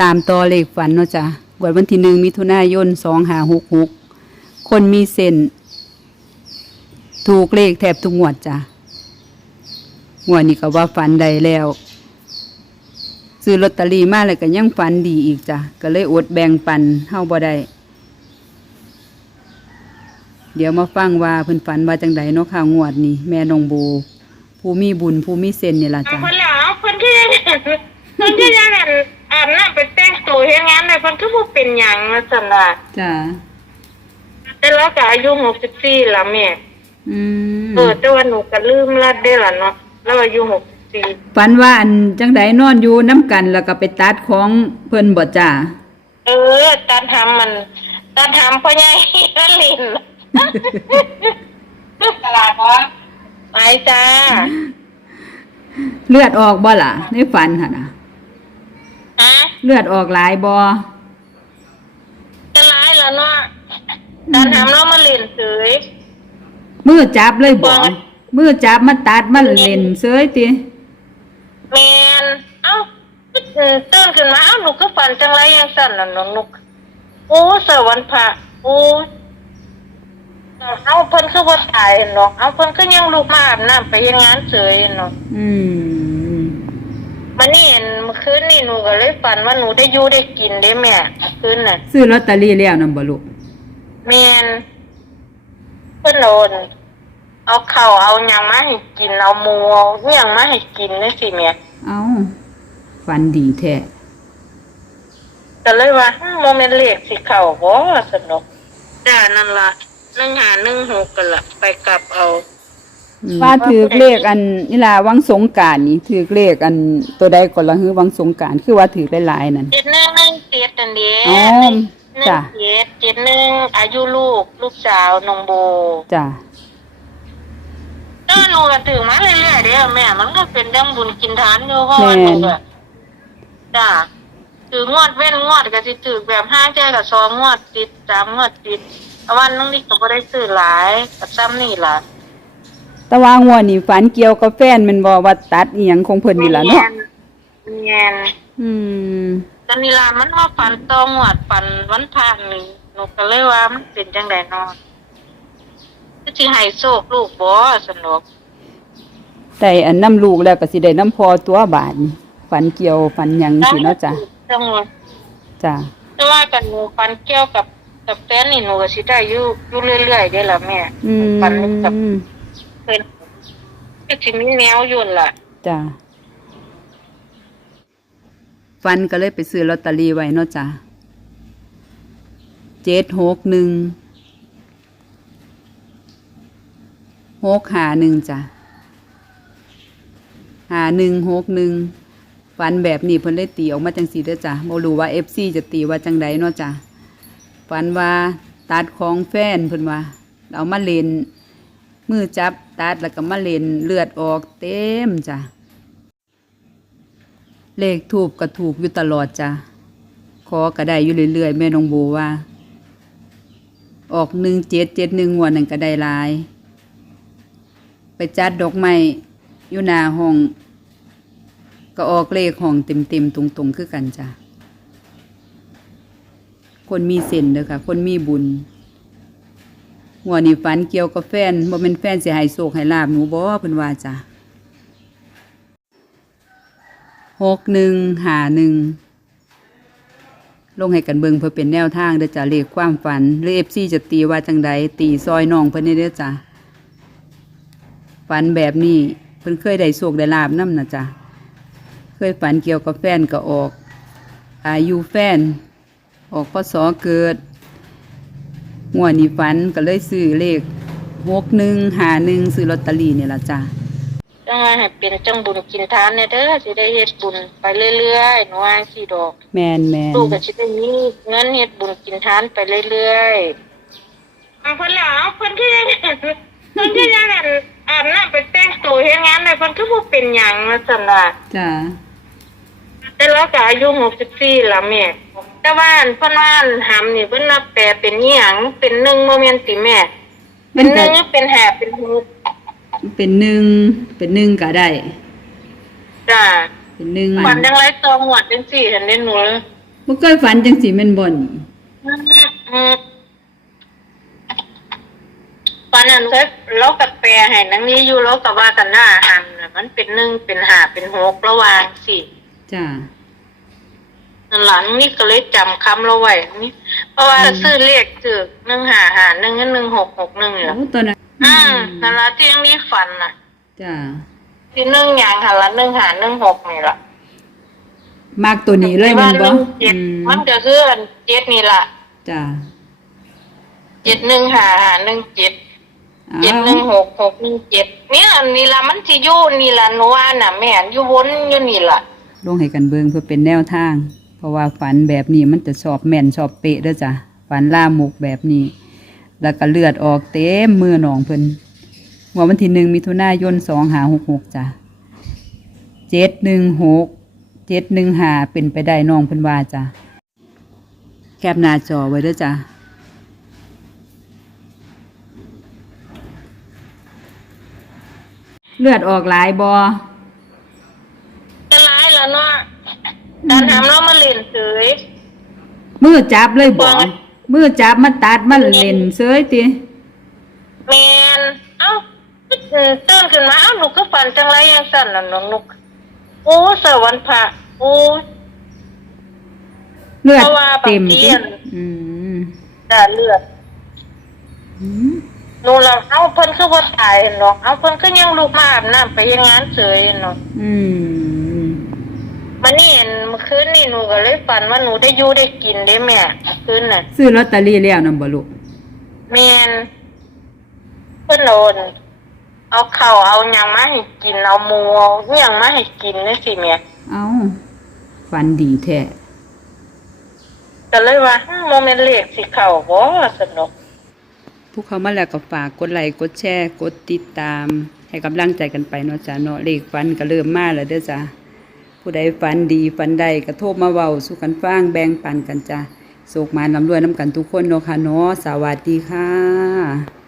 ตามต่อเลขฝันเนาะจ้ะงวดวันที่หนึ่งมิถุนายนสองหาหกหกคนมีเส้นถูกเลขแทบทุกงวดจ้ะงวดนี้ก็ว่าฝันใดแล้วซื้อลอตเตอรี่มาแล้วก็ยังฝันดีอีกจ้ะก็เลยอดแบ่งปันเฮาบ่ได้เดี๋ยวมาฟังว่าเพิ่นฝันว่าจังใดเนาะค่ะงวดนี้แม่นองโบผู้มีบุญผู้มีเส้นนี่ล่ะจ้ะคนละเอคนที่คนที่ยังอัน อาบน้ำไปแต่งตัวเฮ็ดงานเลยคนคือบ่เป็นหยังว่าซั่นล่ะจ้ะแต่เราก็อายุ64แล้วแม่อืมเออแต่ว่าหนูก็ลืมละได้ล่ะเนาะเราอายุ64ฝันว่าอันจังใดนอนอยู่น้ำกันแล้วก็ไปตัดของเพิ่นบ่จ้าเออตาทำมันตาทำพ่อใหญ่ละลินตลาดวะไปจ้าเลือดออกบ่ล่ะในฝันหั่นน่ะฮะ เลือดออกหลายบ่จะร้ายแล้วเนาะตาทำเรามาเล่นเฉยมือจับเลยบ่บ่มือจับมาตัดมาเล่นเสยติแมนเอ้าเออตื่นขึ้นมาเอ้าหนูก็ฝันจังไรยังสั่นน่ะหนูนุกโอ้สวรรค์พระโอ้เอาเพิ่นคือบ่ตายเนาะเอาเพิ่นก็ยังลุกมาอาบน้ำไปเฮ็ดงานเฉยเนาะอืม มันนี่เห็นเมื่อคืนนี่หนูก็เลยฝันว่าหนูได้อยู่ได้กินได้แม่เมื่อคืนน่ะซื้อลอตเตอรี่แล้วนำบ่ลูกแมนเพิ่นโดนเอาข้าวเอาหยังมาให้กินเอาหมูเอาอิหยังมาให้กินนี่สิแม่เอ้าฝันดีแท้ก็เลยว่าฮึโมเมนต์เลขสิเข้าบ่สนุกจ้านั่นล่ะ1 5 1 6กันล่ะไปกลับเอา ว่าถือเลขอันนี่ล่ะวังสงกรารนี่ถือเลขอันตัวใดก่อนละฮือวังสงกรารคือว่าถือหลายๆนั่น เจ็ดหนึ่งหนึ่งเจ็ดนั่นเด้อ๋อหนึ่งจ้ะ เจ็ดเจ็ดหนึ่งอายุลูก ลูกสาวน้องโบจ้ะเออหนูก็ถึงมาเรื่อยๆเด้อแม่ มันก็เป็นเรื่องบุญกินทานอยู่เพราะว่าหนูก็จ้ะถืองวดเว้นงวดก็สิถือแบบห้าแก้กับสองงวดติดสามงวดติดแต่วันนึงนี่ก็บ่ได้ซื้อหลายกับซ้ำนี่ล่ะ แต่ว่างวดนี้ฝันเกี่ยวกับแฟนแมันบ่ว่าตัดอีหยังของเพิ่นนี่ล่ะเนาะแม่นอืม ตอนนี้ล่ะมันมาฝันตองวดฝันวันพระนี่หนูก็เลยว่ามันเป็นจังไดเนาะคือสิให้โชคลูกบ่สนุกแต่อันน้ำลูกแล้วก็สิได้น้ำพอตัวบาดนี่ฝันเกี่ยวฝันหยังสิเนาะจ้ะจังหวะจ้ะแต่ว่ากันหนูฝันเกี่ยวกับกับแฟนนี่หนูก็สิได้อยู่อยู่เรื่อยๆได้ล่ะแม่อืมฝันกับ เพิ่นก็สิมีแนวอยู่นั่นล่ะ จ้ะฝันก็เลยไปซื้อลอตเตอรี่ไว้เนาะจ้ะเจ็ดหกหนึ่งหกหาหนึ่งจ้ะหาหนึ่งหกหนึ่งฝันแบบนี้เพิ่นเลยตีออกมาจังสีเด้อจ้ะบ่รู้ว่าเอฟซีจะตีว่าจังใดเนาะจ้ะฝันว่าตัดของแฟนเพิ่นว่าเอามาเล่น มือจับตัดแล้วก็มาเล่นเลือดออกเต็มจ้ะเลขถูกก็ถูกอยู่ตลอดจ้ะขอก็ได้อยู่เรื่อยๆแม่น้องโบว่า ออกหนึ่งเจ็ดเจ็ดหนึ่งวันหนึ่งก็ได้ลาย ไปจัดดอกไม้อยู่หน้าห้อง ก็ออกเลขห้องเต็มๆตรงๆคือกันจ้ะคนมีเส้นเด้อค่ะ คนมีบุญ หัวนี่ฝันเกี่ยวกับแฟนบ่เป็นแฟนสิให้โศกให้ลาบหนูบ่เพิ่นว่าจ้ะหกหนึ่งหาหนึ่งลงให้กันเบิงเพื่อเป็นแนวทางเด้อจ้ะเลขความฝันหรือ FC จะตีว่าจังใดตีซอยน้องเพิ่นนี่เด้อจ้ะฝันแบบนี้เพิ่นเคยได้โศกได้ลาบนำนะจ้ะเคยฝันเกี่ยวกับแฟนก็ออก อายุแฟน ออกพศเกิด งวดนี้ฝันก็เลยซื้อเลขหกหนึ่งหาหนึ่งซื้อลอตเตอรี่เนี่ยละจ้ะจังว่าให้เป็นจังบุญกินทานเนี่ยเด้อสิได้เฮ็ดบุญไปเรื่อยๆหนูว่าสิดอกแมนแมนลูกก็สิได้มีเงินเฮ็ดบุญกินทานไปเรื่อยๆเอาเพิ่นแล้วเพิ่นคือยังเพิ่นคือยังอันอาบน้ำไปแต่งตัวเฮ็ดงานเลยเพิ่นคือบ่เป็นหยังว่าซั่นล่ะจ้ะแต่เราก็อายุ64แล้วแม่ แต่ว่าอันเพิ่นว่าอันหำนี่เพิ่นนับแปลเป็นอีหยังเป็นหนึ่งบ่แม่นติแม่มัเป็นนหก็นึ่งเป็นแหบเป็นหูเป็นหนึ่งเป็นหนึ่งก็ได้ จ้าเป็นหนึ่งฝันจังไรตัวหวดจังสี่เห็นได้หนูบ่เคยฝันจังสิแม่นบ่นี่อืมตอนนั้นก็เรากับแปรให้นังนี้อยู่เรากับว่ากันหน้าหันน่ะมันเป็นหนึ่งเป็นหาเป็นหกระหว่างสิจ้านั่น หลังนี่ก็เลยจำคำเราไว้นี่เพราะว่าซื้อเลขคือหนึ่งหาหาหนึ่งกับหนึ่งหกหกหนึ่งเหรอโอ้ตอนนั้นอืมนั่นละที่ยังนี้ฝันน่ะ จ้าที่หนึ่งอย่างหันละหนึ่งหาหนึ่งหกนี่ละมากตัวนี้เลยแม่นบ่ที่ว่าหงเจ็ดอืมมันก็คืออันเจ็ดนี่ละจ้าเจ็ดหนึ่งหาหาหนึ่งเจ็ดอ้าเจ็ดวหนึ่งหกหกหนึ่งเจ็ดเนี่ยอันนี้ละมันที่อยู่นี่ละหนูว่าน่ะแม่นอยู่วนอยู่นี่ละลงให้กันเบิ่งเพื่อเป็นแนวทางเพ ราะว่าฝันแบบนี้มันจะชอบแม่นชอบเปะด้อจ้ะฝันล่ามุกแบบนี้ แล้วก็เลือดออกเต็มมือหนองเพิ่นวันที่หนึ่งมิถุนายนสองหาหกหกจ้ะเจ็ดหนึ่งหกเจ็ดหนึ่งหาเป็นไปได้น้องเพิ่นว่าจ้ะแคบหน้าจอไว้ด้อจ้ะเลือดออกหลายบอจะร้ายแล้วเนาะ ดันทำเรามาเล่นเฉยมือจับเลยบอว่ามือจับมาตัดมาเล่นเสยติแมนเอ้าเออตื่นขึ้นมาเอ้าหนูก็ฝันจังไรยังสั่นน่ะน้องนุกโอ้สวรรค์พระโอ้เลือดเพราะว่าเต็มบางทีติอะอืมด่าเลือดอืมหนูเราเอ้าเพิ่นคือบ่ตายเนาะเอ้าเพิ่นก็ยังลุกมาอาบน้ำไปยังงานเฉยเนาะอืมมันนี่เห็นเมื่อ คืนนี่หนูก็เลยฝันว่าหนูได้อยู่ได้กินได้แม่เมื่อคืนน่ะซื้อลอตเตอรี่แล้วนำบ่ลูกแมนเพื่อนโดนเอาเข่าวเอาหยังมาให้กินเอาหมูเอาอหยังมาให้กินนี่สิแม่เอาฝันดีแท้ก็เลยว่าอืมโมเมนต์เลขสิเข่าบ่สนุกผู้เขามาแล้วก็ฝากกดไลค์กดแชร์ กดติดตาม ให้กำลังใจกันไปเนาะจ้ะเนาะเลขฝันก็เริ่มมาแล้วเด้อจ้ะ ผู้ใดฝันดีฝันใดก็โทบมาเว้าสู่กันฟังแบ่งปันกันจ้ะโศกมานลำรวยน้ำกันทุกคนเนาะค่ะเนาะสวัสดีค่ะ